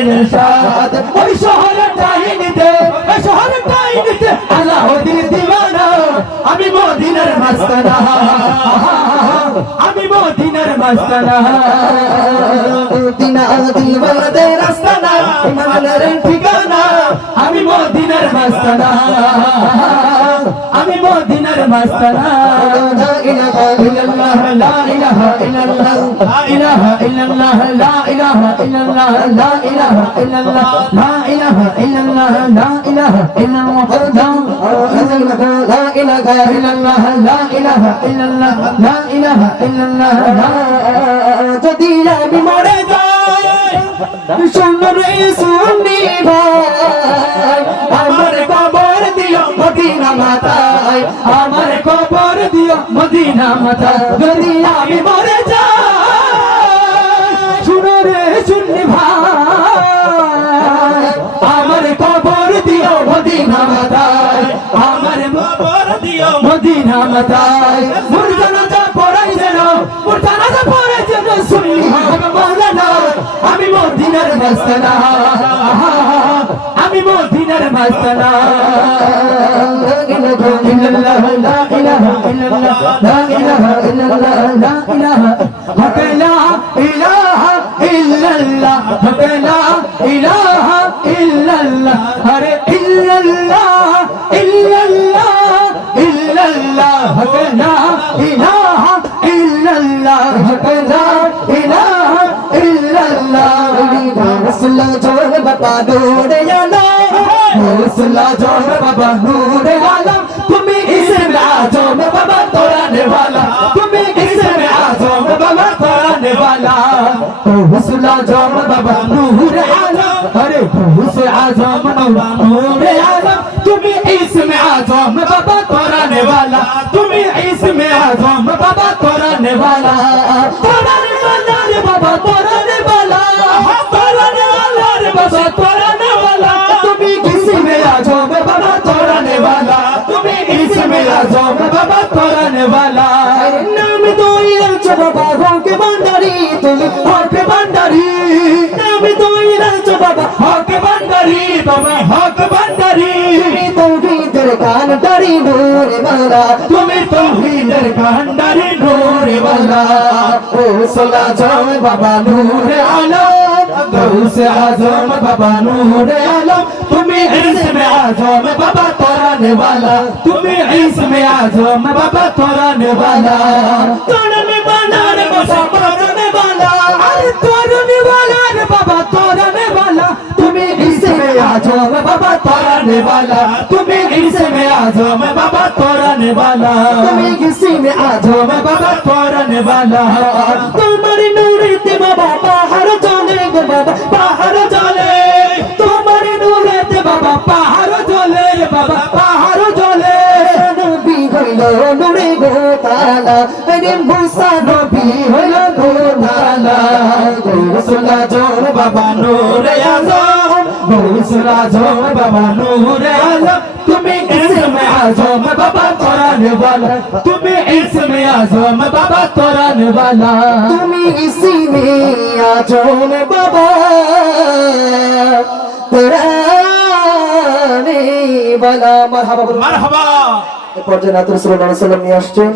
ইরশাদ ওই শহরের ডাইনিতে ওই শহরের ডাইনিতে আলাউদ্দিন দিওয়ানা আমি মদিনার মাস্তানা। আমি মদিনার মাস্তানা। দিনা দিলওয়ালাদের রাস্তানা ইমানের ঠিকানা আমি মদিনার মাস্তানা। আমি মদিনার মাস্তানা। সুন্দরে মাতায় আমার কবর দিও মদিনা মাতায় যদি আমি মরে যাই, শুনো রে শুননি ভাই, আমার কবর দিও মদিনা মাতায় আমার কবর দিও মদিনা মাতায় মুরজানা যা পড়াই যেন মুরজানা যা পড়াই যেন হবে মাওলানা আমি মদিনার মাস্তানা আমি মদিনার মাস্তানা। illallah la ilaha illallah la ilaha illallah la ilaha hak la ilaha illallah hak la ilaha illallah har illallah illallah illallah hak la ilaha illallah hak la ilaha illallah rasul jo bata do re ya la rasul jo baba nure ala आला। तो हुस्न आज़म बाबा नूर आला। अरे तो हुस आज़म बाबा नूर आला। तुम्हें इसमें आज़म बाबा तोराने वाला। तुम्हें इसमें आज़म बाबा तोराने वाला। तोराने वाला रे बाबा, तोराने वाला। तोराने वाला रे बाबा, तोराने वाला। तुम्हें इसमें आज़म बाबा, तोराने वाला। तुम्हें इसमें आज़म बाबा, तोराने वाला। नाम दो হয়েছে বাবা হকে ভান্ডারি তুমি হকে ভান্ডারি আমি তুমি হয়েছে বাবা হকে ভান্ডারি বাবা হক ভান্ডারি তুমি তৌহিদের কান্ডারি নোরে বালা তুমি তৌহিদের কান্ডারি নোরে বালা ও সোলা জয় বাবা নূরে আলম गौस आज़म बाबा नूर आलम तुम्हें इसमें आज़म बाबा तोराने वाला तुम्हें इसमें आज़म बाबा तोराने वाला বানার বাবা তরণ বালা আরে তরণ বালার বাবা তরণ বালা তুমি इसमें आ जाओ मैं बाबा तोड़ने वाला तुम्हें इसमें आ जाओ मैं बाबा तोड़ने वाला तुम्हें किसी में आ जाओ मैं बाबा तोड़ने वाला तुम्हारी नूरत बाबा बाहर चले बाबा बाहर चले तुम्हारी नूरत बाबा बाहर चले बाबा बाहर चले नबी गलो नूरे गो ताला মুসা নবী হইল গো তালা গৌসলা জোর বাবা নূরে আজম গৌসলা জোর বাবা নূরে আজম তুমি ইসমে আজম বাবা তোরানে वाला তুমি ইসমে আজম বাবা তোরানে वाला তুমি ইসি মে আজো মে বাবা কোরআনে বলা মারহাবা বলুন। মারহাবা এ পর্যায়ে নাতুর সাল্লাল্লাহু আলাইহি ওয়াসাল্লাম নিয়ে আসছে